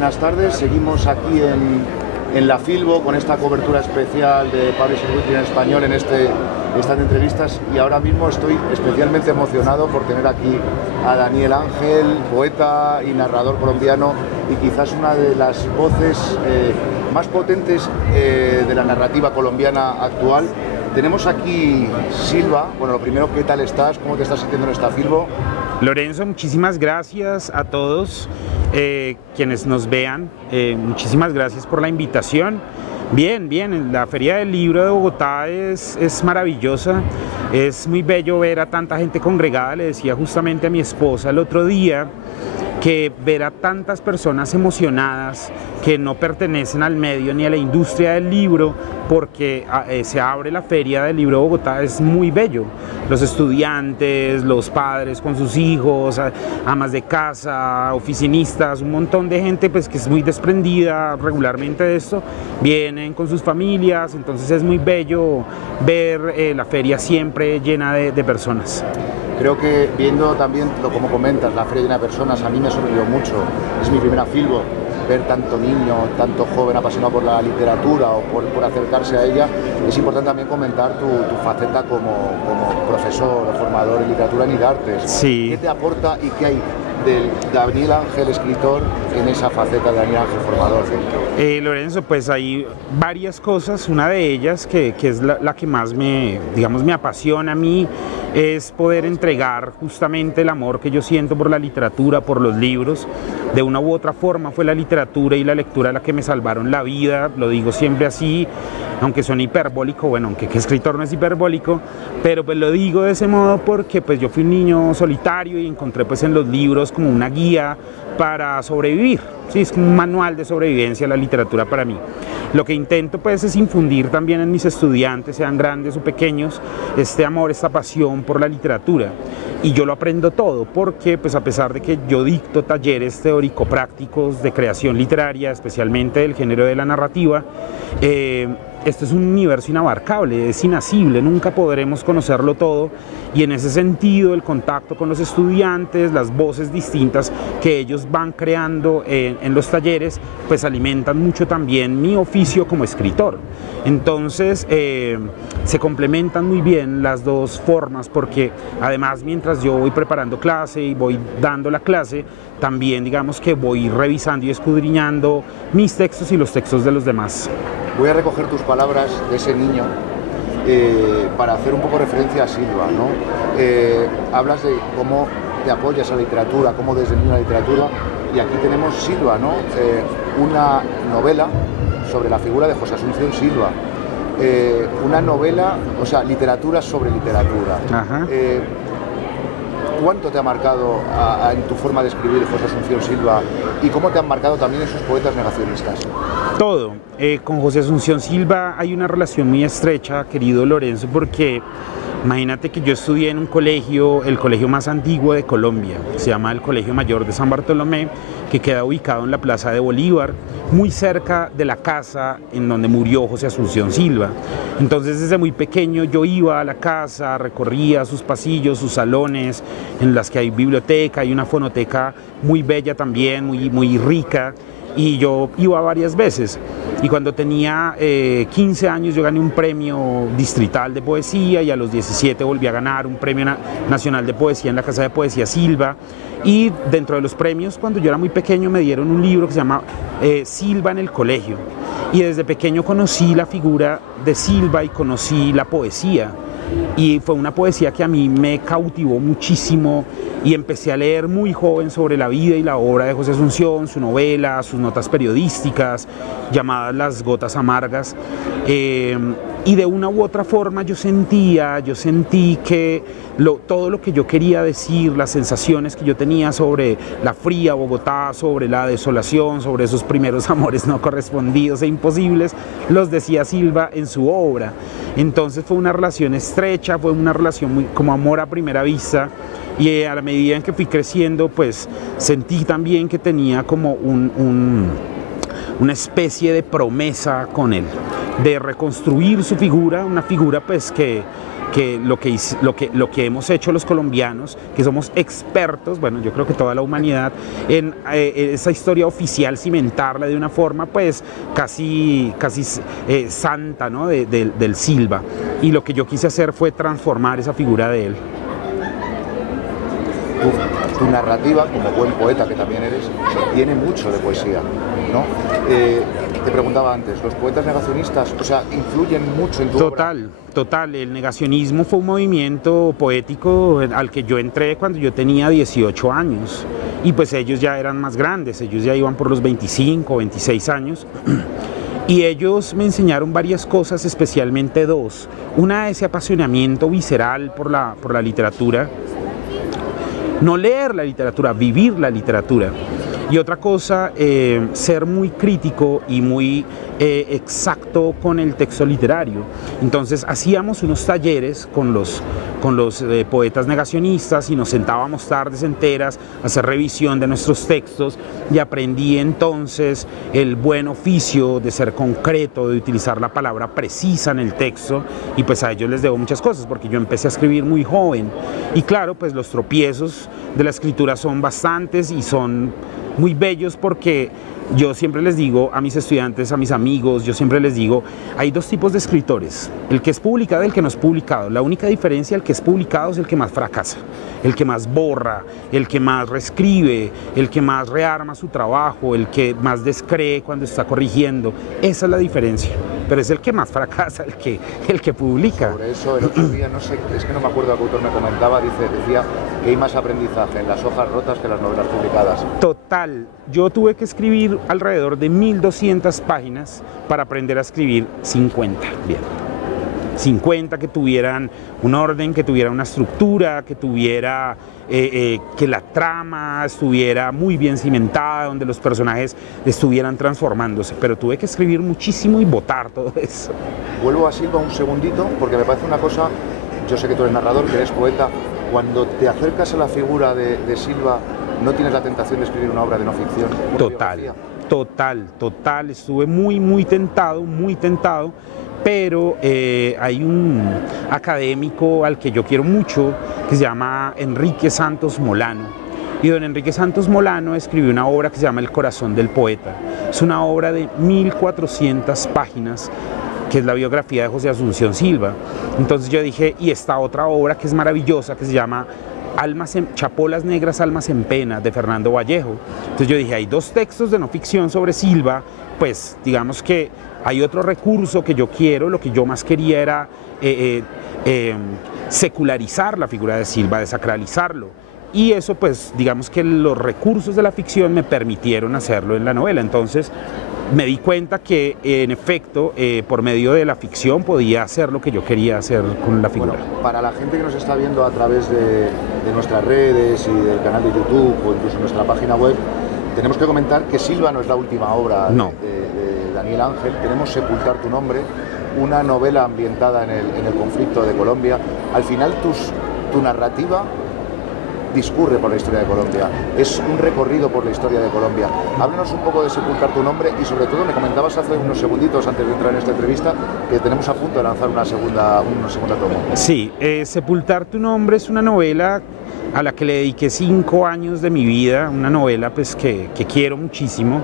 Buenas tardes, seguimos aquí en la Filbo con esta cobertura especial de Publishing Weekly en español en estas entrevistas, y ahora mismo estoy especialmente emocionado por tener aquí a Daniel Ángel, poeta y narrador colombiano, y quizás una de las voces más potentes de la narrativa colombiana actual. Tenemos aquí Silva. Bueno, lo primero, ¿qué tal estás? ¿Cómo te estás sintiendo en esta Filbo? Lorenzo, muchísimas gracias a todos quienes nos vean, muchísimas gracias por la invitación. Bien, la Feria del Libro de Bogotá es maravillosa, es muy bello ver a tanta gente congregada. Le decía justamente a mi esposa el otro día que ver a tantas personas emocionadas que no pertenecen al medio ni a la industria del libro, porque se abre la Feria del Libro de Bogotá, es muy bello. Los estudiantes, los padres con sus hijos, amas de casa, oficinistas, un montón de gente pues que es muy desprendida regularmente de esto, vienen con sus familias, entonces es muy bello ver la feria siempre llena de personas. Creo que viendo también, como comentas, la feria llena de personas, a mí me sorprendió mucho. Es mi primera Filbo, ver tanto niño, tanto joven apasionado por la literatura o por acercarse a ella. Es importante también comentar tu faceta como profesor o formador en literatura y de artes. Sí. ¿Qué te aporta y qué hay del Daniel Ángel escritor en esa faceta de Daniel Ángel formador? Lorenzo, pues hay varias cosas. Una de ellas que es la que más me apasiona a mí, es poder entregar justamente el amor que yo siento por la literatura, por los libros. De una u otra forma fue la literatura y la lectura la que me salvaron la vida, lo digo siempre así, aunque suene hiperbólico, bueno, aunque qué escritor no es hiperbólico, pero pues lo digo de ese modo porque pues yo fui un niño solitario y encontré pues en los libros como una guía para sobrevivir. Sí, es como un manual de sobrevivencia la literatura para mí. Lo que intento pues es infundir también en mis estudiantes, sean grandes o pequeños, este amor, esta pasión por la literatura. Y yo lo aprendo todo porque pues a pesar de que yo dicto talleres teórico-prácticos de creación literaria, especialmente del género de la narrativa, esto es un universo inabarcable, es inasible, nunca podremos conocerlo todo, y en ese sentido el contacto con los estudiantes, las voces distintas que ellos van creando en los talleres, pues alimentan mucho también mi oficio como escritor. Entonces se complementan muy bien las dos formas, porque además mientras yo voy preparando clase y voy dando la clase, también digamos que voy revisando y escudriñando mis textos y los textos de los demás. Voy a recoger tus palabras de ese niño para hacer un poco referencia a Silva, ¿no? Hablas de cómo te apoyas a la literatura, cómo desde niño la literatura, y aquí tenemos Silva, ¿no? Una novela sobre la figura de José Asunción Silva, una novela, o sea, literatura sobre literatura. Ajá. ¿Cuánto te ha marcado en tu forma de escribir José Asunción Silva, y cómo te han marcado también esos poetas negacionistas? Todo. Con José Asunción Silva hay una relación muy estrecha, querido Lorenzo, porque imagínate que yo estudié en un colegio, el colegio más antiguo de Colombia, se llama el Colegio Mayor de San Bartolomé, que queda ubicado en la Plaza de Bolívar, muy cerca de la casa en donde murió José Asunción Silva. Entonces desde muy pequeño yo iba a la casa, recorría sus pasillos, sus salones, en las que hay biblioteca, hay una fonoteca muy bella también, muy rica, y yo iba varias veces. Y cuando tenía 15 años yo gané un premio distrital de poesía, y a los 17 volví a ganar un premio nacional de poesía en la Casa de Poesía Silva. Y dentro de los premios, cuando yo era muy pequeño, me dieron un libro que se llama Silva en el colegio, y desde pequeño conocí la figura de Silva y conocí la poesía, y fue una poesía que a mí me cautivó muchísimo, y empecé a leer muy joven sobre la vida y la obra de José Asunción, su novela, sus notas periodísticas llamadas Las Gotas Amargas, y de una u otra forma yo sentí que todo lo que yo quería decir, las sensaciones que yo tenía sobre la fría Bogotá, sobre la desolación, sobre esos primeros amores no correspondidos e imposibles, los decía Silva en su obra. Entonces fue una relación estrecha, fue una relación muy como amor a primera vista, y a la medida en que fui creciendo, pues sentí también que tenía como una especie de promesa con él, de reconstruir su figura, una figura pues que que lo que hemos hecho los colombianos, que somos expertos, bueno, yo creo que toda la humanidad, en esa historia oficial, cimentarla de una forma pues casi santa, ¿no? del Silva. Y lo que yo quise hacer fue transformar esa figura de él. Tu narrativa, como buen poeta que también eres, tiene mucho de poesía, ¿no? Te preguntaba antes, ¿los poetas negacionistas, o sea, influyen mucho en tu obra? Total. El negacionismo fue un movimiento poético al que yo entré cuando yo tenía 18 años. Y pues ellos ya eran más grandes, ellos ya iban por los 25, 26 años. Y ellos me enseñaron varias cosas, especialmente dos. Una, ese apasionamiento visceral por la literatura. No leer la literatura, vivir la literatura. Y otra cosa, ser muy crítico y muy exacto con el texto literario. Entonces hacíamos unos talleres con los poetas negacionistas y nos sentábamos tardes enteras a hacer revisión de nuestros textos y aprendí entonces el buen oficio de ser concreto, de utilizar la palabra precisa en el texto, y pues a ellos les debo muchas cosas porque yo empecé a escribir muy joven y claro, pues los tropiezos de la escritura son bastantes y son muy bellos porque yo siempre les digo a mis estudiantes, a mis amigos, yo siempre les digo, hay dos tipos de escritores, el que es publicado y el que no es publicado. La única diferencia, el que es publicado es el que más fracasa, el que más borra, el que más reescribe, el que más rearma su trabajo, el que más descree cuando está corrigiendo. Esa es la diferencia, pero es el que más fracasa, el que publica. Por eso el otro día, no sé, es que no me acuerdo qué autor me comentaba, decía que hay más aprendizaje en las hojas rotas que en las novelas publicadas. Total, yo tuve que escribir alrededor de 1200 páginas para aprender a escribir 50, bien. 50 que tuvieran un orden, que tuviera una estructura, que tuviera que la trama estuviera muy bien cimentada, donde los personajes estuvieran transformándose, pero tuve que escribir muchísimo y botar todo eso. Vuelvo a Silva un segundito, porque me parece una cosa, yo sé que tú eres narrador, que eres poeta, cuando te acercas a la figura de Silva, ¿no tienes la tentación de escribir una obra de no ficción? Total, estuve muy tentado, pero hay un académico al que yo quiero mucho que se llama Enrique Santos Molano, y don Enrique Santos Molano escribió una obra que se llama El corazón del poeta. Es una obra de 1400 páginas que es la biografía de José Asunción Silva. Entonces yo dije, y esta otra obra que es maravillosa, que se llama Chapolas Negras, Almas en Pena, de Fernando Vallejo. Entonces yo dije, hay dos textos de no ficción sobre Silva, pues digamos que hay otro recurso que yo quiero, lo que yo más quería era secularizar la figura de Silva, desacralizarlo. Y eso pues digamos que los recursos de la ficción me permitieron hacerlo en la novela. Entonces me di cuenta que en efecto por medio de la ficción podía hacer lo que yo quería hacer con la figura. Bueno, para la gente que nos está viendo a través de nuestras redes y del canal de YouTube o incluso nuestra página web, tenemos que comentar que Silva no es la última obra de Daniel Ángel. Tenemos Sepultar tu nombre, una novela ambientada en el conflicto de Colombia. Al final tu narrativa discurre por la historia de Colombia, es un recorrido por la historia de Colombia. Háblanos un poco de Sepultar tu nombre y sobre todo me comentabas hace unos segunditos antes de entrar en esta entrevista que tenemos a punto de lanzar una segunda tomo. Sí, Sepultar tu nombre es una novela a la que le dediqué 5 años de mi vida, una novela pues que quiero muchísimo,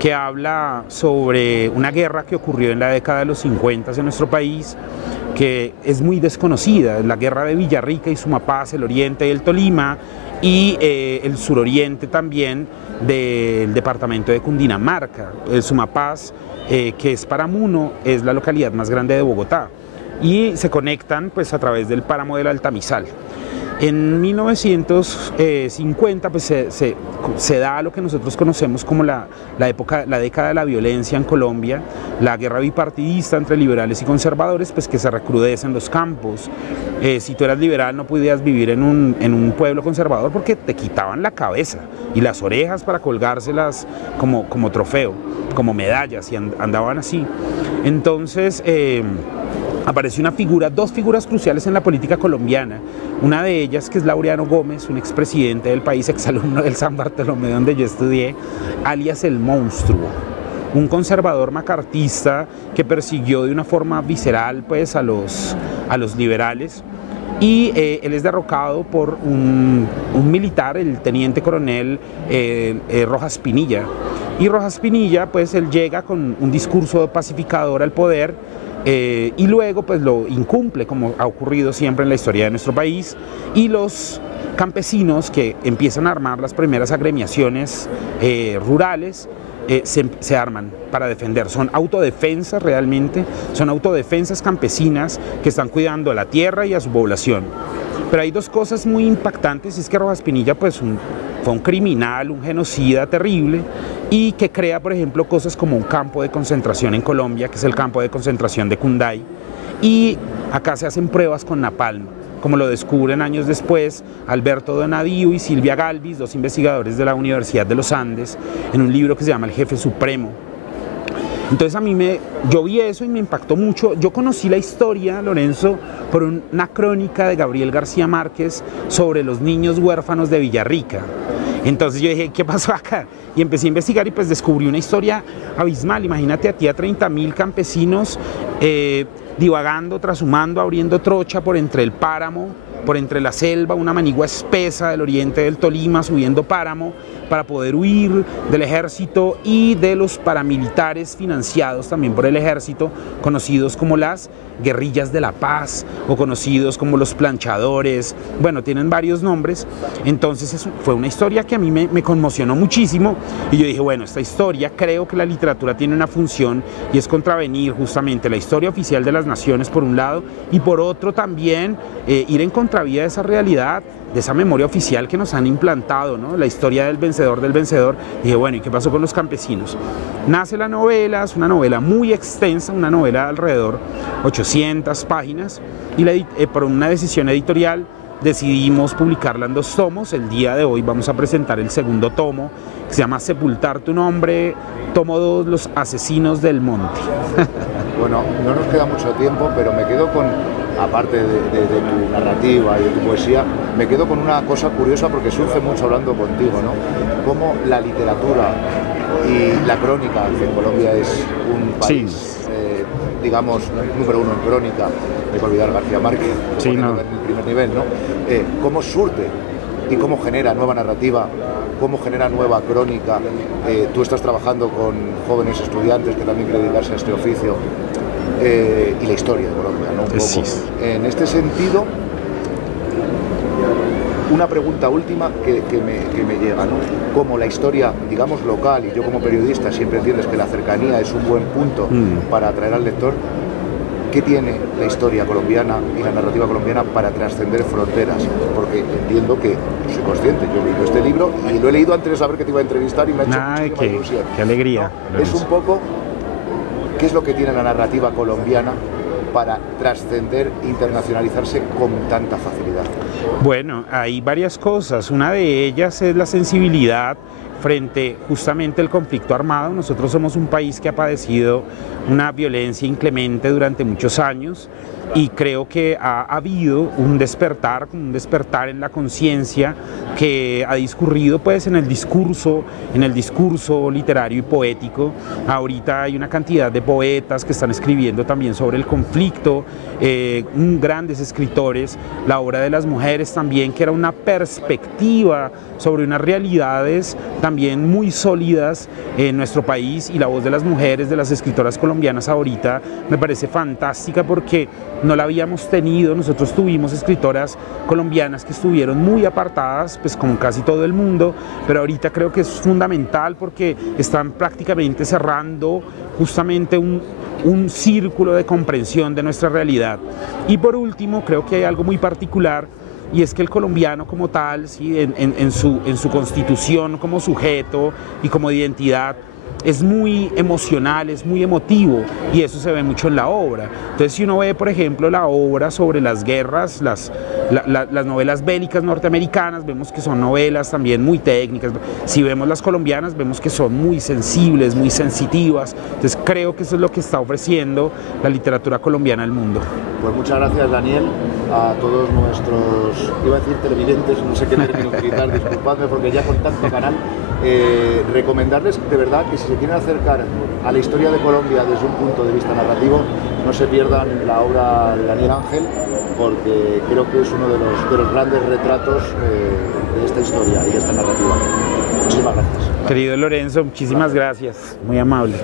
que habla sobre una guerra que ocurrió en la década de los 50 en nuestro país, que es muy desconocida, la guerra de Villarrica y Sumapaz, el oriente del Tolima y el suroriente también del departamento de Cundinamarca. El Sumapaz, que es Paramuno, es la localidad más grande de Bogotá y se conectan pues a través del páramo del Altamizal. En 1950 pues, se da lo que nosotros conocemos como la década de la violencia en Colombia, la guerra bipartidista entre liberales y conservadores, pues que se recrudece en los campos. Si tú eras liberal no podías vivir en un pueblo conservador porque te quitaban la cabeza y las orejas para colgárselas como trofeo, como medallas, y andaban así. Entonces apareció dos figuras cruciales en la política colombiana. Una de ellas, que es Laureano Gómez, un expresidente del país, exalumno del San Bartolomé donde yo estudié, alias el Monstruo, un conservador macartista que persiguió de una forma visceral pues, a los a los liberales. Y él es derrocado por un militar, el teniente coronel Rojas Pinilla. Y Rojas Pinilla, pues él llega con un discurso pacificador al poder y luego pues lo incumple, como ha ocurrido siempre en la historia de nuestro país, y los campesinos que empiezan a armar las primeras agremiaciones rurales se arman para defender. Son autodefensas realmente, son autodefensas campesinas que están cuidando a la tierra y a su población. Pero hay dos cosas muy impactantes, es que Rojas Pinilla pues fue un criminal, un genocida terrible, y que crea, por ejemplo, cosas como un campo de concentración en Colombia, que es el campo de concentración de Cunday, y acá se hacen pruebas con napalm, como lo descubren años después Alberto Donadío y Silvia Galvis, dos investigadores de la Universidad de los Andes, en un libro que se llama El Jefe Supremo. Entonces yo vi eso y me impactó mucho. Yo conocí la historia, Lorenzo, por una crónica de Gabriel García Márquez sobre los niños huérfanos de Villarrica. Entonces yo dije, ¿qué pasó acá? Y empecé a investigar y pues descubrí una historia abismal. Imagínate a ti a 30.000 campesinos divagando, trashumando, abriendo trocha por entre el páramo, por entre la selva, una manigua espesa del oriente del Tolima, subiendo páramo, para poder huir del ejército y de los paramilitares financiados también por el ejército, conocidos como las guerrillas de la paz o conocidos como los planchadores. Bueno, tienen varios nombres. Entonces fue una historia que a mí me conmocionó muchísimo y yo dije, bueno, esta historia, creo que la literatura tiene una función y es contravenir justamente la historia oficial de las naciones por un lado y por otro también ir en contravía de esa realidad, de esa memoria oficial que nos han implantado, ¿no? La historia del vencedor del vencedor. Dije, bueno, ¿y qué pasó con los campesinos? Nace la novela, es una novela muy extensa, una novela de alrededor 800 páginas y por una decisión editorial decidimos publicarla en 2 tomos. El día de hoy vamos a presentar el segundo tomo, que se llama Sepultar tu nombre, tomo 2, Los asesinos del monte. Bueno, no nos queda mucho tiempo, pero me quedo con, aparte de tu narrativa y de tu poesía, me quedo con una cosa curiosa porque surge mucho hablando contigo, ¿no? Cómo la literatura y la crónica, que en Colombia es un país, sí, digamos, número 1 en crónica, hay que olvidar García Márquez, sí, no, en el primer nivel, ¿no? Cómo surte y cómo genera nueva narrativa, cómo genera nueva crónica. Tú estás trabajando con jóvenes estudiantes que también quieren dedicarse a este oficio, y la historia de Colombia, ¿no? Un poco. Sí. En este sentido, una pregunta última que me llega, ¿no? Como la historia, digamos, local, y yo como periodista siempre entiendes que la cercanía es un buen punto para atraer al lector, ¿qué tiene la historia colombiana y la narrativa colombiana para trascender fronteras? Porque entiendo que, soy consciente, yo he leído este libro y lo he leído antes de saber que te iba a entrevistar y me ha hecho muchísima ilusión. Qué alegría. ¿No? Es un poco, ¿qué es lo que tiene la narrativa colombiana para trascender, internacionalizarse con tanta facilidad? Bueno, hay varias cosas. Una de ellas es la sensibilidad frente justamente al conflicto armado. Nosotros somos un país que ha padecido una violencia inclemente durante muchos años y creo que ha habido un despertar en la conciencia que ha discurrido pues en el discurso literario y poético. Ahorita hay una cantidad de poetas que están escribiendo también sobre el conflicto, grandes escritores, la obra de las mujeres también, que era una perspectiva sobre unas realidades también muy sólidas en nuestro país, y la voz de las mujeres, de las escritoras colombianas ahorita me parece fantástica porque no la habíamos tenido. Nosotros tuvimos escritoras colombianas que estuvieron muy apartadas, pues como casi todo el mundo, pero ahorita creo que es fundamental porque están prácticamente cerrando justamente un círculo de comprensión de nuestra realidad. Y por último, creo que hay algo muy particular, y es que el colombiano como tal, ¿sí? en su constitución como sujeto y como identidad, es muy emocional, es muy emotivo, y eso se ve mucho en la obra. Entonces, si uno ve, por ejemplo, la obra sobre las guerras, las novelas bélicas norteamericanas, vemos que son novelas también muy técnicas. Si vemos las colombianas, vemos que son muy sensibles, muy sensitivas. Entonces, creo que eso es lo que está ofreciendo la literatura colombiana al mundo. Pues muchas gracias, Daniel, a todos nuestros, iba a decir televidentes, no sé qué término utilizar, disculpadme, porque ya con tanto canal, recomendarles de verdad que si se quieren acercar a la historia de Colombia desde un punto de vista narrativo, no se pierdan la obra de Daniel Ángel, porque creo que es uno de los grandes retratos de esta historia y de esta narrativa. Muchísimas gracias. Querido Lorenzo, muchísimas gracias, muy amable.